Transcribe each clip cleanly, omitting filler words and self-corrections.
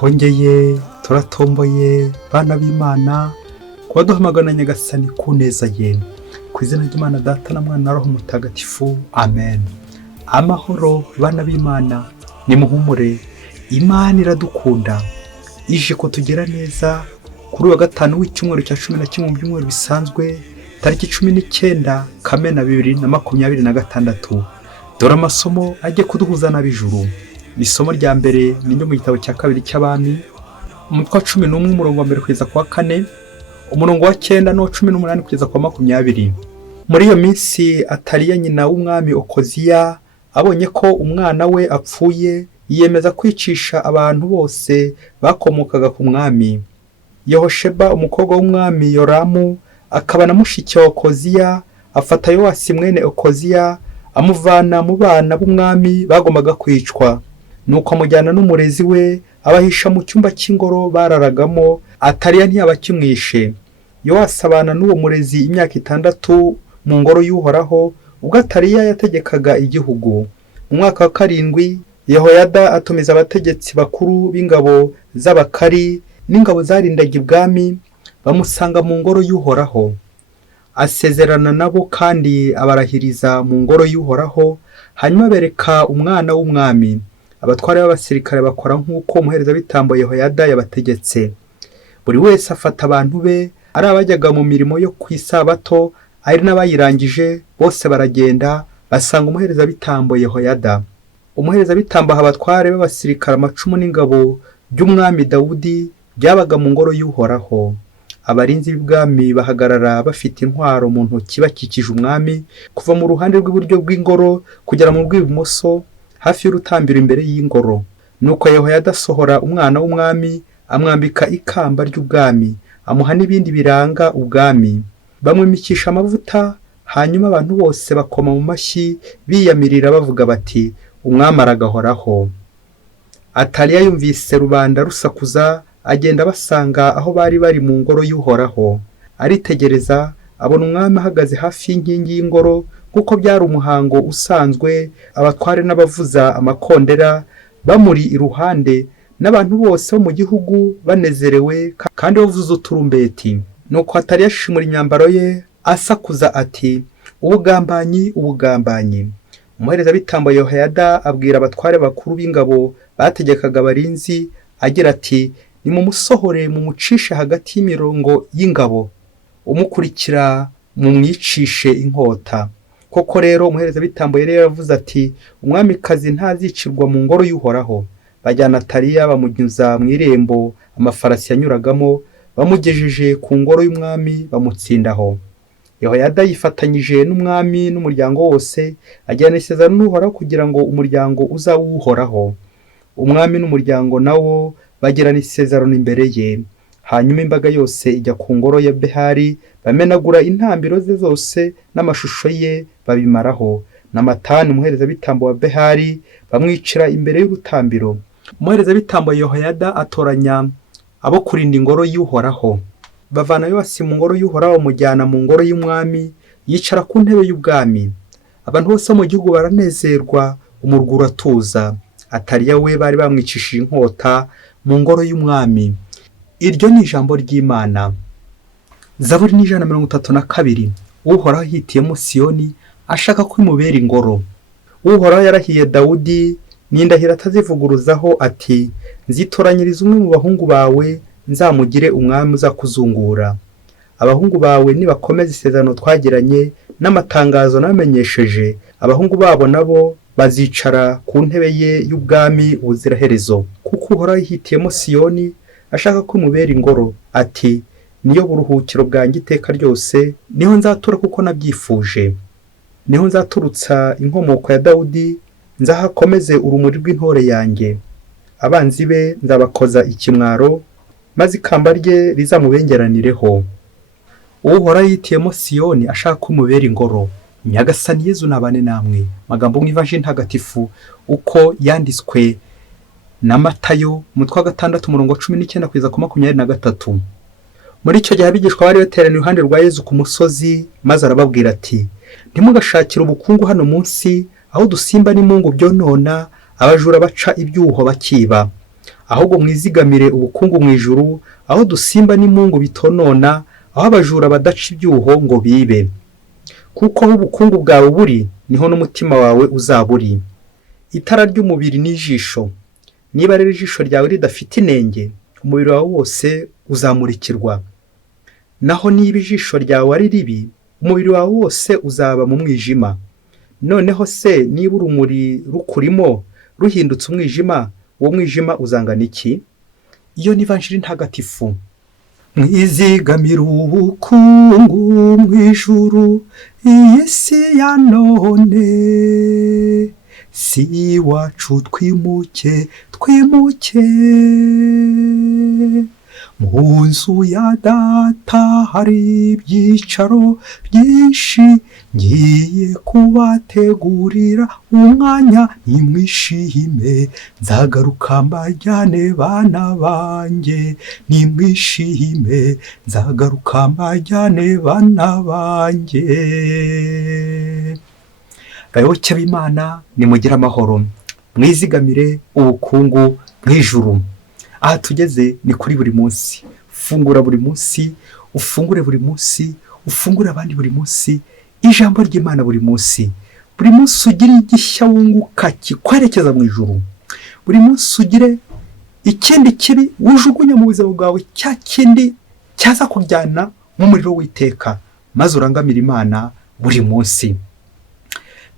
twongeye turatomboye bana b'Imana kuba duhamagana Nyagasani ku neza ye, ku izina ry'Imana Data na Mwana na Roho Mutagatifu, amen. Amahoro bana b'Imana, nimuhumure, Imana iradukunda, ije kutugira neza kuri wa gatanu w'icyumweru cya 11 mu byumweru bisanzwe, tariki 19 Kamena 2026. Dore amasomo ajye kuduhuza n'ab'ijuru. Isomo rya mbere ni ryo mu gitabo cya kabiri cy'Abami, umutwe wa 11 umurongo wa 1 kugeza kwa 4, umurongo wa 9 no 18 kugeza kwa 20. Muri iyo minsi Ataliya nyina w'umwami Okoziya abonye ko umwana we apfuye, yiyemeza kwicisha abantu bose bakomokaga ku mwami. Yehosheba umukobwa w'umwami Yoramu akaba na mushiki wa Okoziya, afata Yowasi mwene Okoziya amuvana mu bana b'umwami bagombaga kwicwa, nuko amujyana n'umurezi we abahisha mu cyumba cy'ingoro bararagamo. Ataliya ntiyabakimwishe. Yowasi abana n'uwo murezi imyaka 6 mu ngoro y'Uhoraho ubwo Ataliya yategekaga igihugu. Mu mwaka wa 7 Yehoyada atumiza abategetsi bakuru b'ingabo z'Abakari n'ingabo zarindaga ibwami, bamusanga mu ngoro y'Uhoraho. Asezerana nabo kandi abarahiriza mu ngoro y'Uhoraho, hanyuma bereka umwana w'umwami. Abatware b'abasirikare bakora nk'uko umuherezabitambo Yehoyada yabategetse. Buri wese afata abantu be, ari abajyaga mu mirimo yo ku isabato, ari n'abayirangije, bose baragenda basanga umuherezabitambo Yehoyada. Umuherezabitambo aha abatware b'abasirikare amacumu n'ingabo by'umwami Dawudi byabaga mu ngoro y'Uhoraho. Abarinzi b'ibwami bahagarara bafite intwaro mu ntoki bakikije umwami, kuva mu ruhande rw'iburyo bw'ingoro kugera mu rw'ibumoso hafi y'urutambiro imbere y'ingoro. Nuko Yehoyada asohora umwana w'umwami, amwambika ikamba ry'ubwami, amuha n'ibindi biranga ubwami, bamwimikisha amavuta. Hanyuma abantu bose bakoma mu mashyi biyamirira bavuga bati, umwami aragahoraho. Ataliya yumvise rubanda rusakuza, agenda basanga aho bari mu ngoro y'Uhoraho. Aritegereza abona umwami ahagaze hafi y'inkingi y'ingoro, kuko byari umuhango usanzwe, abatware n'abavuza amakondera bamuri iruhande, n'abantu bose bo mu gihugu banezerewe kandi bavuza uturumbeti. Nuko Ataliya ashimura imyambaro ye asakuza ati, ubugambanyi, ubugambanyi. Umuherezabitambo Yehoyada abwira abatware bakuru b'ingabo bategekaga abarinzi agira ati, nimumusohore mumucishe hagati y'imirongo y'ingabo, umukurikira mumwicishe inkota. Koko rero umuherezabitambo yari yaravuze ati, umwamikazi ntazicirwa mu ngoro y'Uhoraho. Bajyana Ataliya bamunyuza mu irembo amafarasi yanyuragamo, bamugejeje ku ngoro y'umwami bamutsindaho. Yehoyada yifatanyije n'umwami n'umuryango wose, ajyana isezerano n'Uhoraho kugira ngo umuryango uzawuhoraho. Umwami n'umuryango nawo bagirana isezerano imbere ye. Hanyuma imbaga yose ijya ku ngoro ya Behali, bamenagura intambiro ze zose n'amashusho ye babimaraho. Na Matani umuherezabitambo wa Behali bamwicira imbere y'urutambiro. Umuherezabitambo Yehoyada atoranya abo kurinda ingoro y'Uhoraho. Bavana Yowasi mu ngoro y'Uhoraho bamujyana mu ngoro y'umwami, yicara ku ntebe y'ubwami. Abantu bose mu gihugu baranezerwa, umurwa uratuza. Ataliya we bari bamwicishije inkota mu ngoro y'umwami. Iryo ni ijambo ry'Imana. Zaburi ni 132. Uhoraho yitiyemo Siyoni, ashaka ko imubera ingoro. Uhoraho yarahiye Dawudi n'indahiro atazivuguruzaho ati, nzitoranyiriza umwe mu bahungu bawe, nzamugire umwami uzakuzungura. Abahungu bawe nibakomeza isezerano twagiranye n'amatangazo namenyesheje, abahungu babo nabo bazicara ku ntebe ye y'ubwami ubuziraherezo. Kuko Uhoraho yihitiyemo Siyoni, ashaka ko imubera ingoro, ati, niyo buruhukiro bwanjye iteka ryose, niho nzatura kuko nabyifuje. Niho nzaturutsa inkomoko ya Dawudi, nzahakomeze urumuri rw'intore yanjye. Abanzi be nzabakoza ikimwaro, maze ikamba rye rizamubengeranireho. Uhoraho yitiyemo Siyoni, ashaka ko imubera ingoro. Nyagasani Yezu nabane namwe. Magambo mu Ivanjili ntagatifu uko yanditswe na Matayo, umutwe wa 6 umurongo 19 kugeza ku 23. Muri icyo gihe abigishwa bari bateraniye iruhande rwa Yezu ku musozi, maze arababwira ati, ntimugashakire ubukungu hano munsi, aho dusimba n'imungu byonona, abajura baca ibyuho bakiba. ahubwo mwizigamire ubukungu mu ijuru, aho dusimba n'imungu bitonona, aho abajura badaca ibyuho ngo bibe. Kuko aho ubukungu bwawe buri niho n'umutima wawe uzaba uri. Itara ry'umubiri ni ijisho. Niba rero ijisho ryawe ridafite inenge, umubiri wawe wose uzamurikirwa. Naho niba ijisho ryawe ari ribi, umubiri wawe wose uzaba mu mwijima. Noneho se niba urumuri rukurimo ruhindutse umwijima, uwo mwijima uzangana iki? Iyo ni Ivanjili ntagatifu. Mwizigamire ubukungu mu ijuru, iyi si ya none si iwacu, twimuke mu nzu ya data hari ibyicaro byinshi, ngiye kubategurira umwanya, nimwishime nzagaruka mbajyane bana banjye, nimwishime nzagaruka mbajyane bana banjye. Bayoboke b'Imana, nimugire amahoro, mwizigamire ubukungu mu ijuru. Aha tugeze ni kuri buri munsi. Fungura buri munsi, ufungure buri munsi, ufungure abandi buri munsi, ijambo ry'Imana buri munsi. Buri munsi ugire igishya wunguka kikwerekeza mu ijuru. Buri munsi ugire ikindi kibi wujugunya mu buzima bwawe, cya kindi cyaza kujyana mu muriro w'iteka, maze urangamira Imana buri munsi.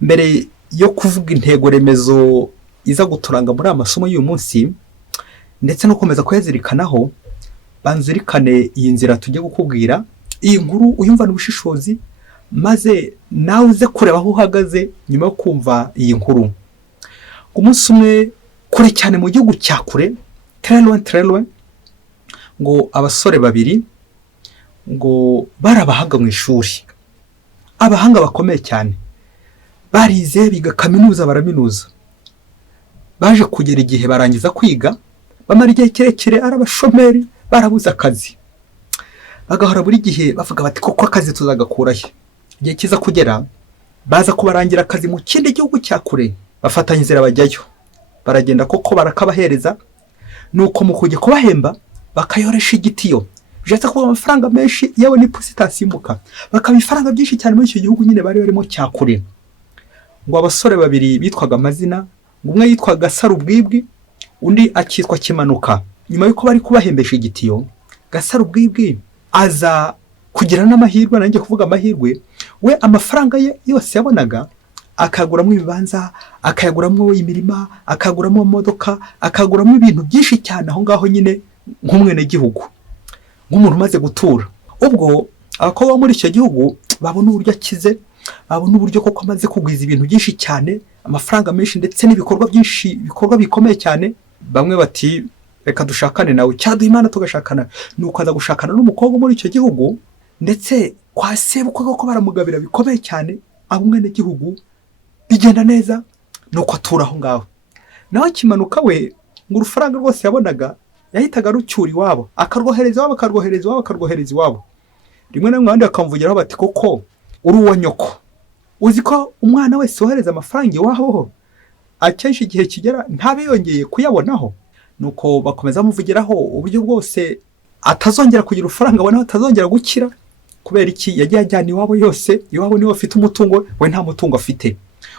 Mbere yo kuvuga intego remezo iza guturanga muri amasomo y'uyu munsi, ndetse no komeza kuyazirikanaho, banzirikane iyi nzira tujye gukubwira. Iyi nkuru uyumvana ubushishozi, maze nawe uze kureba aho uhagaze nyuma yo kumva iyi nkuru. Umunsi umwe kure cyane mu gihugu cya kure, Trelwe, ngo abasore babiri ngo barabahaga mu ishuri, abahanga bakomeye cyane, barize biga kaminuza baraminuza. Baje kugera igihe barangiza kwiga, bamara igihe kirekire ari abashomeri, barabuze akazi. Bagahora buri gihe bavuga bati koko akazi tuzagakurahe. Igihe kiza kugera, baza kubarangira akazi mu kindi gihugu cya kure, bafatanya inzira bajyayo. Baragenda koko barakabahereza, nuko mu kujya kubahemba bakayoresha igitiyo, bishatse kuba amafaranga menshi, yewe n'ipusi itasimbuka, bakaba ifaranga byinshi cyane muri icyo gihugu nyine bari barimo cya kure. Ngo abasore babiri bitwaga amazina, ngo umwe yitwaga Gasarubwibwi, undi akitwa Kimanuka. Nyuma yuko bari kubahembesha igitiyo, Gasarubwibwi aza kugira n'amahirwe, nanjye kuvuga amahirwe, we amafaranga ye yose yabonaga akaguramo ibibanza, akayaguramo imirima, akaguramo imodoka, akaguramo ibintu byinshi cyane aho ngaho nyine nk'umwene gihugu, nk'umuntu umaze gutura. Ubwo abakobwa muri icyo gihugu babona uburyo akize, babona uburyo koko amaze kugwiza ibintu byinshi cyane, amafaranga menshi ndetse n'ibikorwa byinshi, ibikorwa bikomeye cyane. Bamwe bati reka dushakane nawe, cyaduha Imana tugashakana. Nuko aza gushakana n'umukobwa muri icyo gihugu, ndetse kwa sebukwe koko baramugabira bikomeye cyane, abo mwene gihugu bigenda neza, nuko atura aho ngaho. Naho Kimanuka we ngo urufaranga rwose yabonaga yahitaga rucyura iwabo, akarwohereza iwabo. Rimwe na rimwe abandi bakamuvugiraho bati koko uri uwa nyoko, uzi ko umwana wese wohereza amafaranga iwabo akenshi igihe kigera ntabe yongeye kuyabonaho. Nuko bakomeza bamuvugiraho uburyo bwose atazongera kugira urufaranga abona, atazongera gukira. Kubera iki? Yagiye ajyana iwabo yose, iwabo niwe afite umutungo, we nta mutungo afite.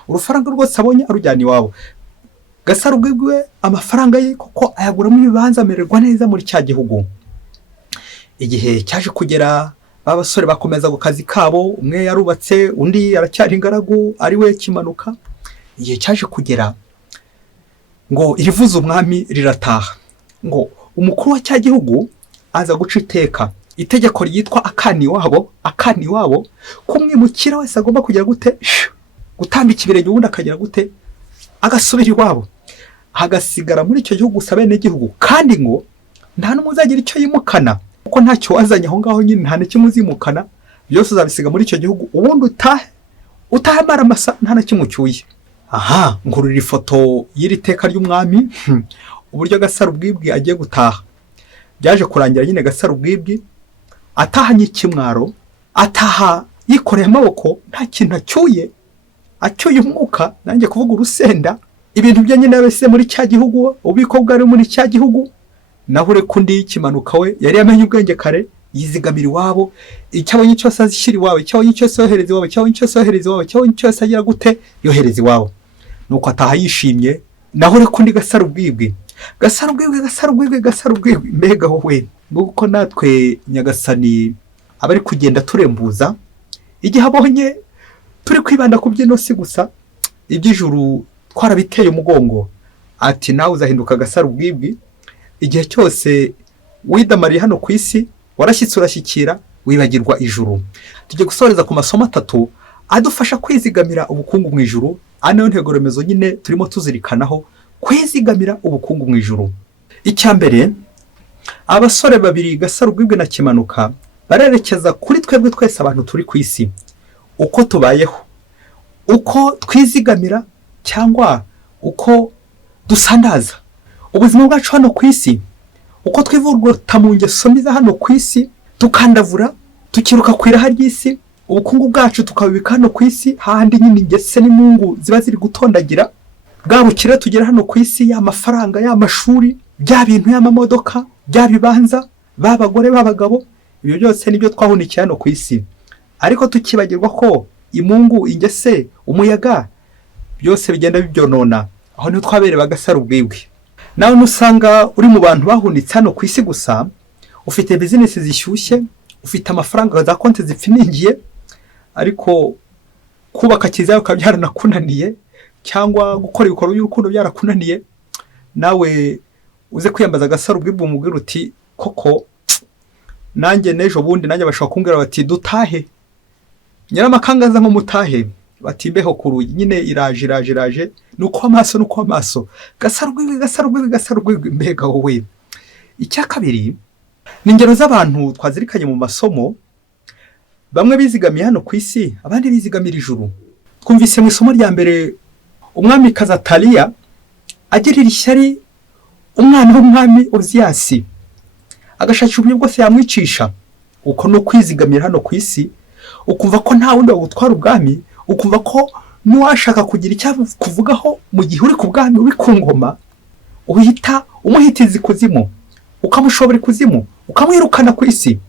Urufaranga rwose abonye arujyana iwabo. Gasarubwibwi amafaranga ye kuko ayaguramo ibibanza, amererwa neza muri cya gihugu. Igihe cyaje kugera, abasore bakomeza ku kazi kabo, umwe yarubatse, undi aracyari ingaragu, ari we Kimanuka. Igihe cyaje kugera ngo irivuza umwami rirataha, ngo umukuru wa cya gihugu aza guca itegeko ryitwa akani iwabo, kumwimukira wese agomba kugira gute, gutambika ibirenge ubundi akagira gute, agasubira iwabo, hagasigara muri icyo gihugu gusa bene gihugu. Kandi ngo nta n'umuzagira icyo yimukana, kuko ntacyo wazanye aho ngaho nyine, nta n'ikimwe uzimukana, byose uzabisiga muri icyo gihugu, ubundi utahe maramasa nta na kimwe ucyuye. Aha ngurura ifoto y'iri teka ry'umwami, uburyo Gasarubwibwi agiye gutaha. Byaje kurangira nyine Gasarubwibwi atahanye ikimwaro, ataha yikoreye amaboko, nta kintu acyuye umwuka, nanjye kuvuga urusenda, ibintu bye nyine yabise muri cya gihugu, ububiko bwari muri cya gihugu, naho ureka undi Kimanuka we yari yamenye ubwenge kare, yizigamira iwabo, icyo abonye cyose azishyira iwabo, icyo abonye cyose yohereza iwabo, icyo abonye cyose yohereza iwabo, icyo abonye cyose agira gute yohereza iwabo, nuko ataha yishimye. naho ureka undi Gasarubwibwi, Gasarubwibwi, mbega wowe nguko natwe Nyagasani aba ari kugenda turembuza, igihe abonye turi kwibanda ku by'inosi gusa, iby'ijuru twarabiteye umugongo, ati nawe uzahinduka Gasarubwibwi, igihe cyose widamariye hano ku isi, warashyitse urashyikira, wibagirwa ijuru. Tujye gusoreza ku masomo 3 adufasha kwizigamira ubukungu mu ijuru, nayo ntego remezo nyine turimo tuzirikanaho, kwizigamira ubukungu mu ijuru. Icya mbere, abasore babiri Gasarubwibwi na Kimanuka barerekeza kuri twebwe twese abantu turi ku isi, uko tubayeho, uko twizigamira cyangwa uko dusandaza ubuzima bwacu hano ku isi, uko twivurugota mu ngeso mbi za hano ku isi, tukandavura, tukiruka ku iraha ry'isi, ubukungu bwacu tukabibika hano ku isi, hahandi nyine ingese n'imungu ziba ziri gutondagira, bwa bukire tugera hano ku isi, ya mafaranga, ya mashuri, bya bintu, ya mamodoka, bya bibanza, babagore, babagabo, ibyo byose nibyo twahunikiye hano ku isi. Ariko tukibagirwa ko imungu, ingese, umuyaga byose bigenda bibyonona. Aho niho twabereye Gasarubwibwi. Nawe nusanga uri mu bantu bahunitse hano ku isi gusa, ufite business zishyushye, ufite amafaranga za konti zipfiningiye, ariko kubaka kizayo kabyaranakunaniye, cyangwa gukora ibikorwa by'urukundo byarakunaniye, nawe uze kwiyambaza Gasarubwibwi umubwira uti koko nanjye nejo bundi nanjye bashaka kumbwira bati dutahe, nyiramakangaza nko mutahe, bati mbeho ku rugi nyine iraje, nuko amaso Gasarubwibwi, mbega wowe. Icya kabiri, ni ingero z'abantu twazirikanye mu masomo, bamwe bizigamiye hano ku isi, abandi bizigamira ijuru. Twumvise mu isomo rya mbere umwamikazi Ataliya agirira ishyari umwana w'umwami Oziyasi, agashakisha uburyo bwose yamwicisha. Uko no kwizigamira hano ku isi, ukumva ko nta wundi wagutwara ubwami, ukumva ko nuwashaka kugira icyo kuvugaho mu gihe uri ku bwami, uri ku ngoma, uhita umuhitiza ikuzimu, ukamushobora ikuzimu, ukamwirukana ku isi.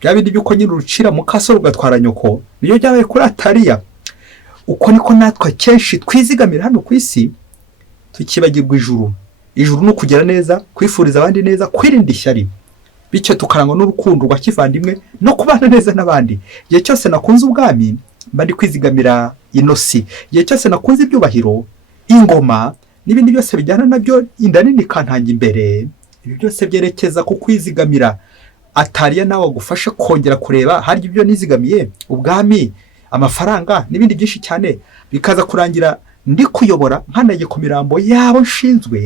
Bya bindi by'uko nyine urucira mu kasoro ugatwara nyoko, niyo byabaye kuri Ataliya. Uko niko natwe kenshi twizigamira hano ku isi, tukibagirwa ijuru. Ijuru ni ukugera neza, kwifuriza abandi neza, kwirinda ishyari, bityo tukarangwa n'urukundo rwa kivandimwe no kubana neza n'abandi. Igihe cyose nakunze ubwami, mba ndi kwizigamira inosi. Igihe cyose nakunze ibyubahiro, ingoma n'ibindi byose bijyana nabyo, inda nini kantanga imbere, ibi byose byerekeza ku kwizigamira. Ataliya nawe agufashe kongera kureba harya ibyo nizigamiye, ubwami, amafaranga n'ibindi byinshi cyane, bikaza kurangira ndi kuyobora nkanaye ku mirambo yabo nshinzwe.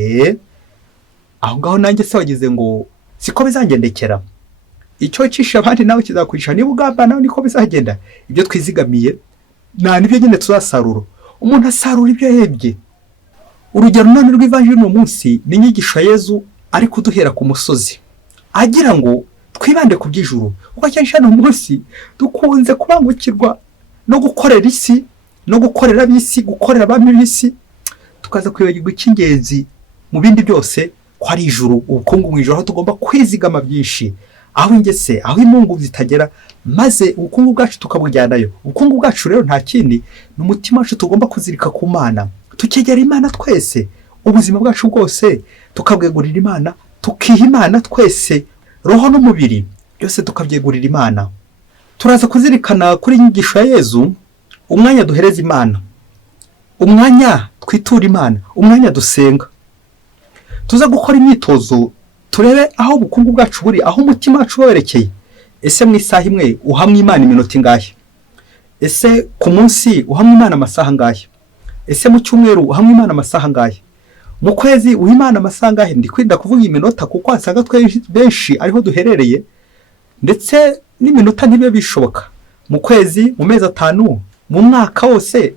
Aho ngaho nanjye se wagize ngo siko bizangendekera? Icyo cisha abandi nawe kizakwisha, niba ugamba nawe niko bizagenda. Ibyo twizigamiye nibyo nyine tuzasarura. Umuntu asarura ibyo yebye. Urugero none rw'ivanjiri no munsi ni inyigisho Yezu ari kuduhera ku musozi, agira ngo twibande ku by'ijuru. Kuko cyane no munsi dukunze kubangukirwa no gukorera isi, no gukorera bisi, gukorera abami bisi, tukaza kwibagirwa icy'ingenzi mu bindi byose, ko ari ijuru, ubukungu mu ijuru, aho tugomba kwizigama byinshi, aho ingese, aho imungu zitagera, maze ubukungu bwacu tukabujyanayo. Ubukungu bwacu rero nta kindi, ni umutima wacu tugomba kuzirika ku Mana, tukegera Imana twese, ubuzima bwacu bwose tukabwegurira Imana, tukiha Imana twese, roho n'umubiri byose tukabyegurira Imana. Turaza kuzirikana kuri inyigisho ya Yezu, umwanya duhereza Imana, umwanya twitura Imana, umwanya dusenga. Tuza gukora imyitozo, turebe aho ubukungu bwacu buri, aho umutima wacu werekeye. Ese mu isaha imwe uhamwe Imana iminota ingahe? Ese ku munsi uhamwe Imana amasaha angahe? Ese mu cyumweru uhamwe Imana amasaha angahe? Mu kwezi uha Imana amasaha angahe? Ndi kwinda kuvuga iminota kuko asanga twe benshi ariho duherereye, ndetse n'iminota ntibe bishoboka. Mu kwezi, mu mezi 5, mu mwaka wose,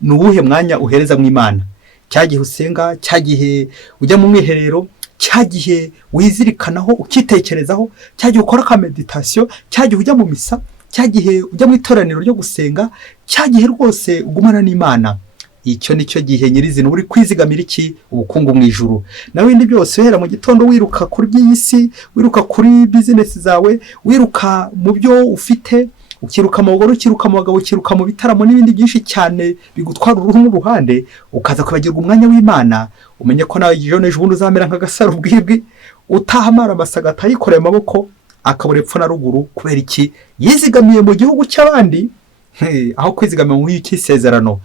ni uwuhe mwanya uhereza mu Imana? Cyagihe usenga, cyagihe ujya mu mwiherero, cyagihe wizirikanaho ukitekerezaho, cyagihe ukora ka meditation, cyagihe ujya mu misa, cyagihe ujya mu itoraniro ryo gusenga, cyagihe rwose ugumana n'Imana. icyo nicyo gihe nyirizina uri kwizigamira iki ubukungu mu ijuru. nawe ibindi byose uhera mu gitondo wiruka kuri by'iyi si, wiruka kuri bizinesi zawe, wiruka mu byo ufite, ukiruka mu bagore, ukiruka mu bagabo, ukiruka mu bitaramo n'ibindi byinshi cyane bigutwara uruhu n'uruhande, ukaza kwibagirwa umwanya w'Imana. umenye ko nawe ejo bundi uzamera nk'agasaro bwibwi utaha amara amasaga atayikoreye amaboko akabura epfo na ruguru. kubera iki? yizigamiye mu gihugu cy'abandi aho kwizigamira mu y'isezerano.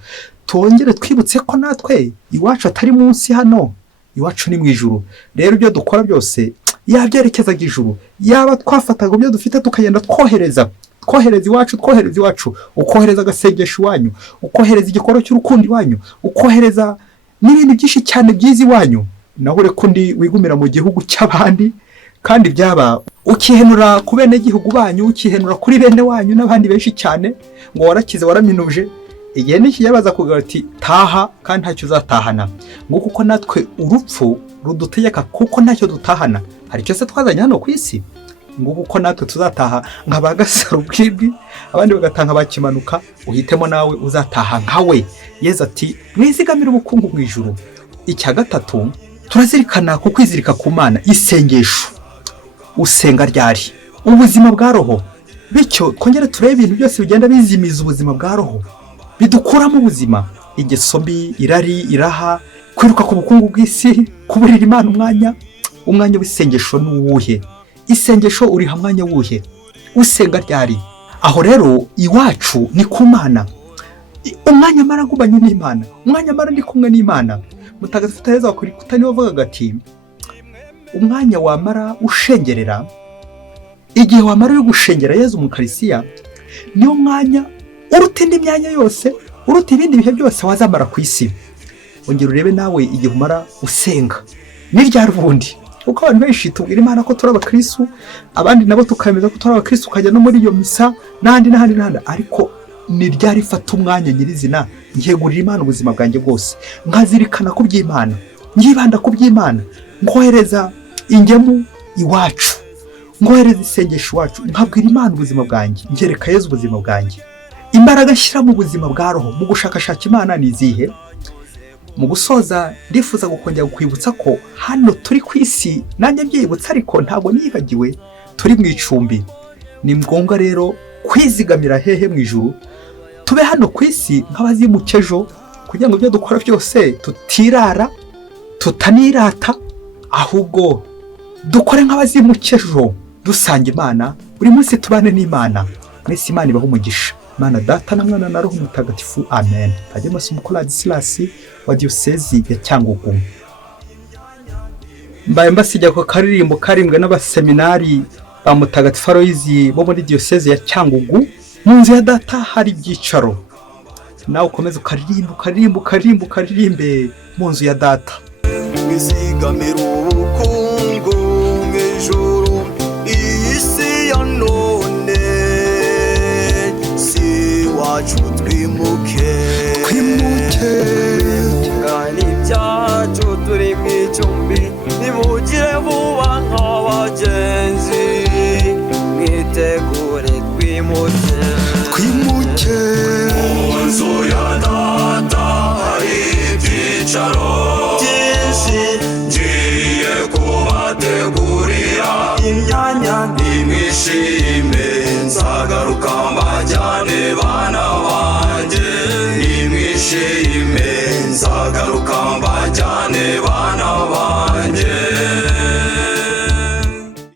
Tongere twibutse ko natwe iwacu atari munsi hano, iwacu ni mu ijuru. rero ibyo dukora byose yabyerekezaga ijuru, yaba twafataga ibyo dufite tukagenda twohereza iwacu, ukohereza agasengesho iwanyu, ukohereza igikorwa cy'urukundo iwanyu, ukohereza n'ibindi byinshi cyane byiza iwanyu. naho ureko undi wigumira mu gihugu cy'abandi, kandi byaba ukihenura ku bene gihugu banyu, ukihenura kuri bene wanyu n'abandi benshi cyane, ngo warakize waraminuje. igihe n'iki yabaza kugira ati taha, kandi ntacyo uzatahana. ngo kuko natwe urupfu rudutegeka, kuko ntacyo dutahana. hari cyose twazanye hano ku isi, ngo kuko natwe tuzataha nk'abagasaro bwibwi, abandi bagatanga bakimanuka. uhitemo nawe uzataha nkawe. Yesu ati mwizigamire ubukungu mu ijuru. icya gatatu, turazirikana ku kwizirika ku Mana, isengesho. usenga ryari? ubuzima bwa roho. bityo twongere turebe ibintu byose bigenda bizimiza ubuzima bwa roho, bidukuramo ubuzima. ingeso mbi, irari, iraha, kwiruka ku bukungu bw'isi, kuburira Imana umwanya w'isengesho ni uwuhe? isengesho uriha mwanya wuhe? usenga ryari? aho rero iwacu ni ku Mana. umwanya mara ngubanye n'Imana, umwanya mara ndi kumwe n'Imana. Mutagatifu Tereza wa Calcutta niwe wavugaga ati umwanya wamara ushengerera, igihe wamara uri gushengera Yezu mu Karistiya, niyo mwanya uruta indi myanya yose, uruta ibindi bihe byose wazamara ku isi. ongera urebe nawe igihe umara usenga ni ryari ubundi. kuko abantu benshi tubwira Imana ko turi abakristo, abandi nabo tukemeza ko turi abakristo, ukajya no muri iyo misa n'ahandi, ariko ni ryari ifata umwanya nyirizina ngegurira Imana ubuzima bwanjye bwose, nkazirikana ku by'Imana, ngibanda ku by'Imana, ngohereza ingemu iwacu, ngohereza isengesho iwacu, nkabwira Imana ubuzima bwanjye, ngereka Yezu ubuzima bwanjye. imbaraga nshyira mu buzima bwa roho mu gushakashaka Imana ni izihe? mu gusoza ndifuza gukongera kukwibutsa ko hano turi ku isi, nanjye byibutsa ariko ntabwo nibagiwe, turi mu icumbi. ni ngombwa rero kwizigamira hehe mu ijuru, tube hano ku isi nk'abazimuka ejo, kugira ngo ibyo dukora byose tutirara, tutanirata, ahubwo dukore nk'abazimuka ejo, dusanga Imana buri munsi, tubane n'Imana. mwese Imana ibahe umugisha. Mana Data na Mwana na Roho Mutagatifu, amen. Padiri Masumbuko Ladislas wa Diyosezi ya Cyangugu. mbaye mbasijya ko karirimbo karimbwe n'abaseminari ba Mutagatifu Aloyizi bo muri Diyosezi ya Cyangugu. mu nzu ya Data hari ibyicaro, nawe ukomeze ukaririmbe mu nzu ya Data.